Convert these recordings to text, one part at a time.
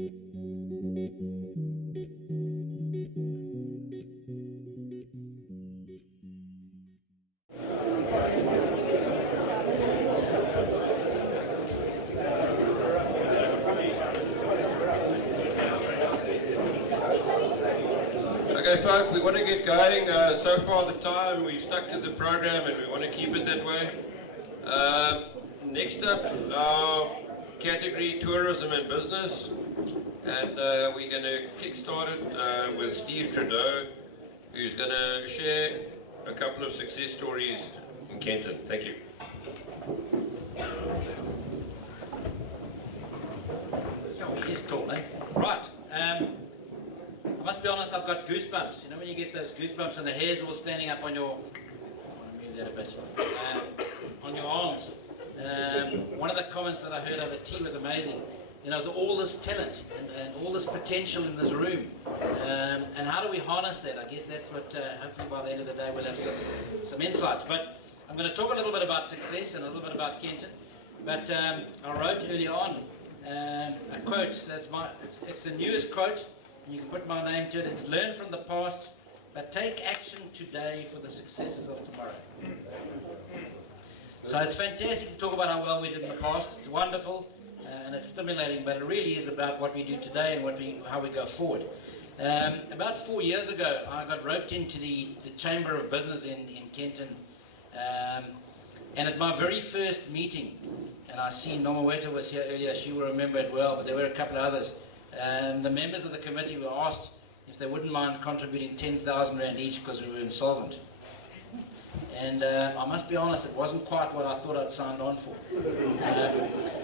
Okay, folk, we want to get going. So far the time, we've stuck to the program and we want to keep it that way. Next up, our category, tourism and business. And we're going to kickstart it with Steve Tredoux, who's going to share a couple of success stories in Kenton. Thank you. Oh, he's tall, eh? Right. I must be honest, I've got goosebumps. You know when you get those goosebumps and the hairs all standing up on your, I want to move that a bit, on your arms. One of the comments that I heard of the team was amazing. You know, all this talent and all this potential in this room. And how do we harness that? I guess that's what, hopefully by the end of the day we'll have some insights. But I'm going to talk a little bit about success and a little bit about Kenton. But I wrote earlier on a quote. So it's the newest quote. You can put my name to it. It's learn from the past, but take action today for the successes of tomorrow. So it's fantastic to talk about how well we did in the past. It's wonderful and it's stimulating, but it really is about what we do today and how we go forward. About 4 years ago, I got roped into the Chamber of Business in Kenton, and at my very first meeting, and I see Norma Weta was here earlier, she will remember it well, but there were a couple of others. The members of the committee were asked if they wouldn't mind contributing 10,000 Rand each because we were insolvent. And I must be honest, it wasn't quite what I thought I'd signed on for.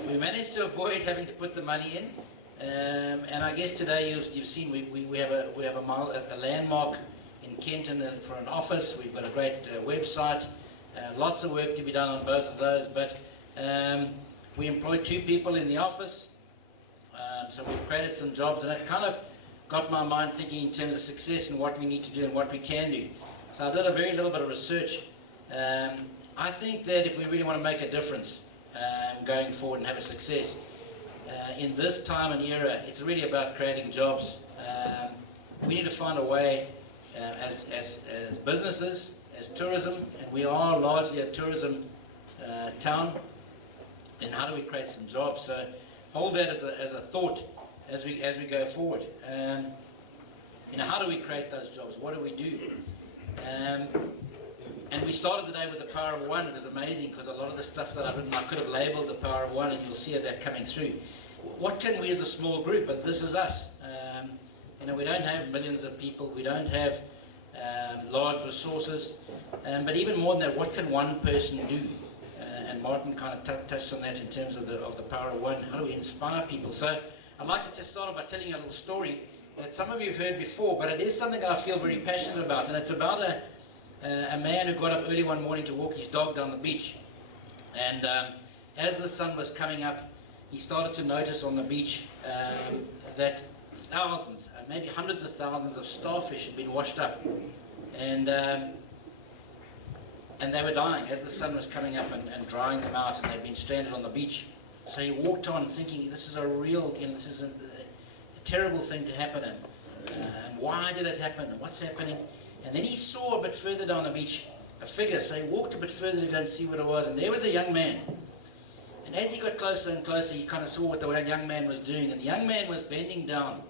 We managed to avoid having to put the money in, and I guess today you've seen we have a landmark in Kenton for an office. We've got a great website, lots of work to be done on both of those, but we employ 2 people in the office. So we've created some jobs, and it kind of got my mind thinking in terms of success and what we need to do and what we can do. So I did a very little bit of research. I think that if we really want to make a difference going forward and have a success, in this time and era, it's really about creating jobs. We need to find a way as businesses, as tourism, and we are largely a tourism town, and how do we create some jobs? So hold that as a thought as we go forward. You know, how do we create those jobs? What do we do? And we started the day with the power of one. It was amazing because a lot of the stuff that I've written, I could have labelled the power of one, and you'll see that coming through. What can we as a small group? But this is us. You know, we don't have millions of people. We don't have large resources. But even more than that, what can one person do? And Martin kind of touched on that in terms of the power of one. How do we inspire people? So I'd like to just start off by telling you a little story that some of you have heard before, but it is something that I feel very passionate about, and it's about a man who got up early one morning to walk his dog down the beach. And as the sun was coming up, he started to notice on the beach that thousands, maybe hundreds of thousands of starfish had been washed up. And they were dying as the sun was coming up and drying them out, and they'd been stranded on the beach. So he walked on thinking, this is a real, this is a terrible thing to happen, and why did it happen, and what's happening? And then he saw a bit further down the beach a figure, so he walked a bit further to go and see what it was, and there was a young man. And as he got closer and closer, he kind of saw what the young man was doing, and the young man was bending down,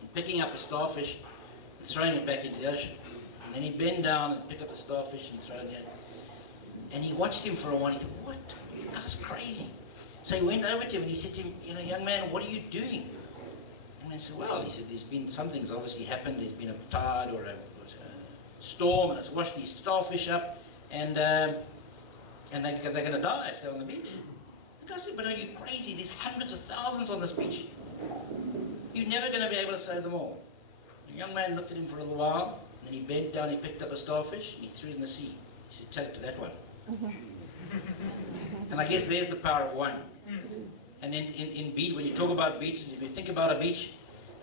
and picking up a starfish, and throwing it back into the ocean. And then he'd bend down and pick up the starfish and throw it in. And he watched him for a while, and he thought, what? That guy's crazy. So he went over to him and he said to him, you know, young man, what are you doing? And he said, well, he said, there's been something's obviously happened. There's been a tide or a storm, and it's washed these starfish up, and they're going to die if they're on the beach. The guy said, but are you crazy? There's hundreds of thousands on this beach. You're never going to be able to save them all. The young man looked at him for a little while, and then he bent down, he picked up a starfish, and he threw it in the sea. He said, tell it to that one. And I guess there's the power of one. And in beach, when you talk about beaches, if you think about a beach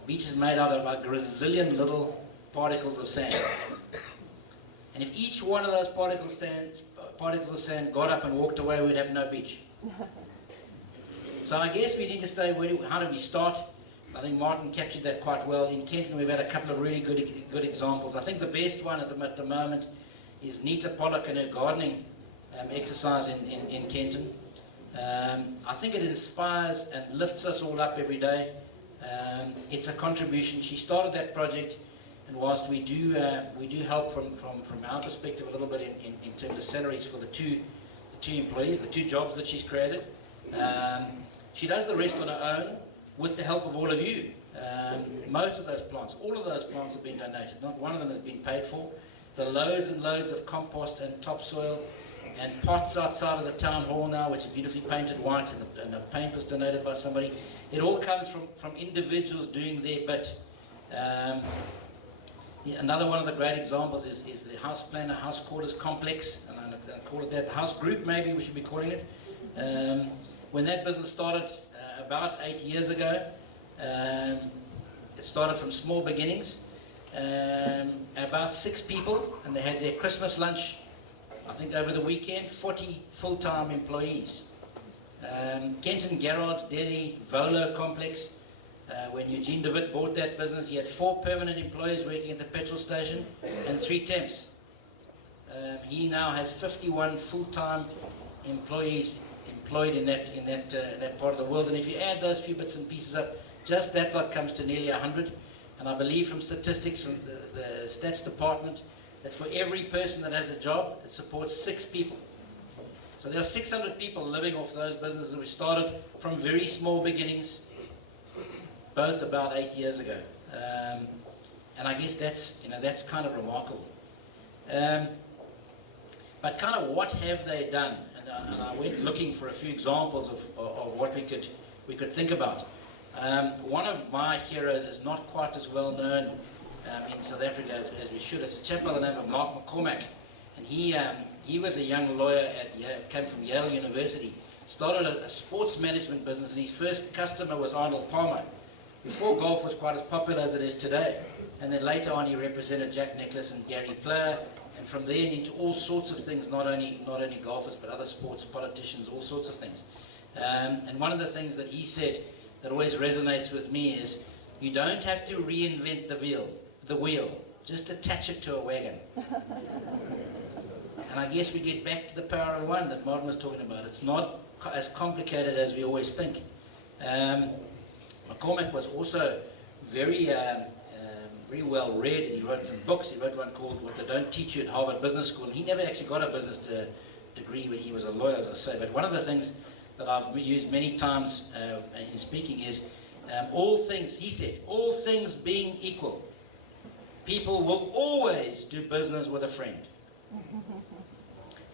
is made out of a gazillion little particles of sand. And if each one of those particles of sand got up and walked away, we'd have no beach. So I guess we need to say, how do we start? I think Martin captured that quite well. In Kenton, we've had a couple of really good examples. I think the best one at the moment is Nita Pollock and her gardening exercise in Kenton. I think it inspires and lifts us all up every day. It's a contribution. She started that project, and whilst we do help from our perspective a little bit in terms of salaries for the two employees, the 2 jobs that she's created, she does the rest on her own with the help of all of you. Most of those plants, all of those plants have been donated. Not one of them has been paid for. The loads and loads of compost and topsoil and pots outside of the town hall now, which are beautifully painted white, and the paint was donated by somebody. It all comes from individuals doing their bit. Another one of the great examples is the house planner, house quarters complex, and I call it that, the house group maybe we should be calling it. When that business started about 8 years ago, it started from small beginnings. About 6 people, and they had their Christmas lunch, I think over the weekend, 40 full-time employees. Kenton Garage Deli Volo Complex, when Eugene de Wit bought that business, he had 4 permanent employees working at the petrol station and 3 temps. He now has 51 full-time employees employed in that part of the world, and if you add those few bits and pieces up, just that lot comes to nearly 100. And I believe from statistics from the stats department that for every person that has a job, it supports 6 people. So there are 600 people living off those businesses we started from very small beginnings, both about 8 years ago. And I guess that's kind of remarkable. But kind of what have they done? And I went looking for a few examples of what we could think about. One of my heroes is not quite as well known in South Africa as we should. It's a chap by the name of Mark McCormack, and he was a young lawyer came from Yale University, started a sports management business, and his first customer was Arnold Palmer, before golf was quite as popular as it is today. And then later on he represented Jack Nicklaus and Gary Player, and from then into all sorts of things, not only golfers but other sports, politicians, all sorts of things. And one of the things that he said that always resonates with me is, you don't have to reinvent the wheel, just attach it to a wagon. And I guess we get back to the power of one that Martin was talking about. It's not as complicated as we always think. McCormack was also very well read, and he wrote some books. He wrote one called What They Don't Teach You at Harvard Business School, and he never actually got a business degree where he was a lawyer, as I say. But one of the things that I've used many times in speaking is, he said, all things being equal, people will always do business with a friend.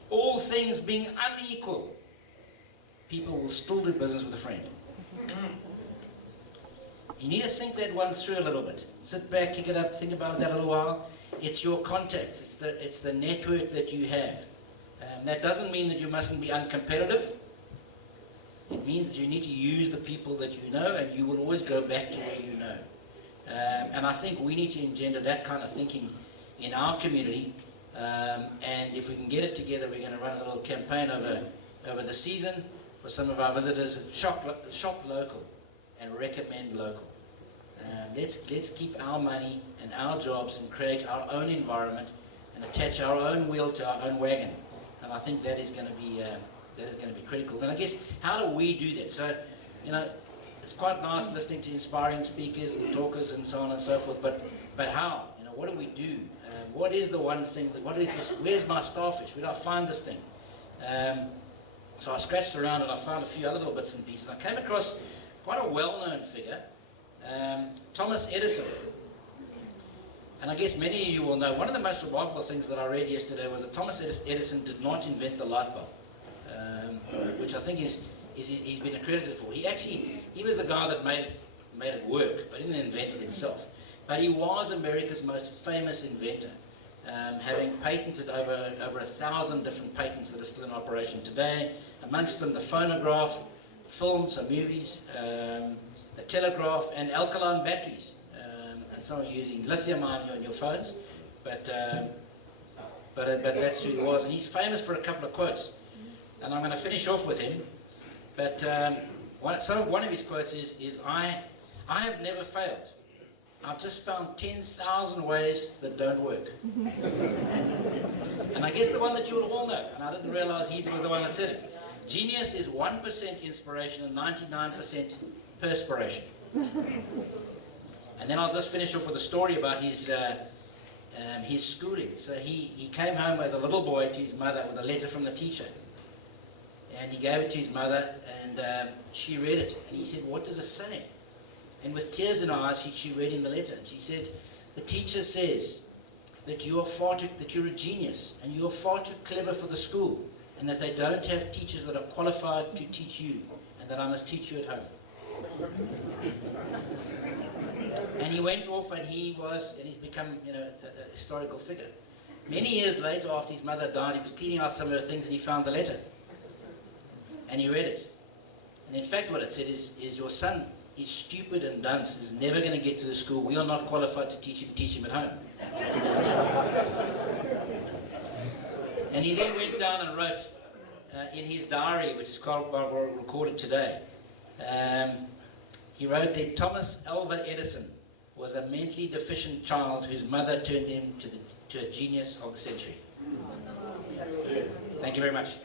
All things being unequal, people will still do business with a friend. You need to think that one through a little bit. Sit back, kick it up, think about that a little while. It's your contacts, it's the network that you have. That doesn't mean that you mustn't be uncompetitive. It means that you need to use the people that you know, and you will always go back to where you know. And I think we need to engender that kind of thinking in our community. And if we can get it together, we're going to run a little campaign over the season for some of our visitors. Shop local and recommend local. Let's keep our money and our jobs and create our own environment and attach our own wheel to our own wagon. And I think that is going to be critical. And I guess, how do we do that? So, it's quite nice listening to inspiring speakers and talkers and so on and so forth, but how? What do we do? What is the one thing, what is this, where's my starfish? Where do I find this thing? So I scratched around and I found a few other little bits and pieces. I came across quite a well-known figure, Thomas Edison. And I guess many of you will know, one of the most remarkable things that I read yesterday was that Thomas Edison did not invent the light bulb, which I think he's been accredited for. He was the guy that made it work, but he didn't invent it himself. But he was America's most famous inventor, having patented over 1,000 different patents that are still in operation today, amongst them the phonograph, films and movies, the telegraph, and alkaline batteries. And some are using lithium-ion in your phones, but that's who he was. And he's famous for a couple of quotes. And I'm going to finish off with him. But one of his quotes is I have never failed. I've just found 10,000 ways that don't work. And I guess the one that you will all know, and I didn't realize he was the one that said it. Genius is 1% inspiration and 99% perspiration. And then I'll just finish off with a story about his schooling. So he came home as a little boy to his mother with a letter from the teacher. And he gave it to his mother, and she read it. And he said, "What does it say?" And with tears in her eyes, she read him the letter. And she said, "The teacher says that you're a genius, and you're far too clever for the school, and that they don't have teachers that are qualified to teach you, and that I must teach you at home." And he went off, and he's become, a historical figure. Many years later, after his mother died, he was cleaning out some of her things, and he found the letter. And he read it. And in fact, what it said is your son is stupid and dunce, is never going to get through the school. We are not qualified to teach him at home. And he then went down and wrote in his diary, which is recorded today, he wrote that Thomas Alva Edison was a mentally deficient child whose mother turned him to a genius of the century. Thank you very much.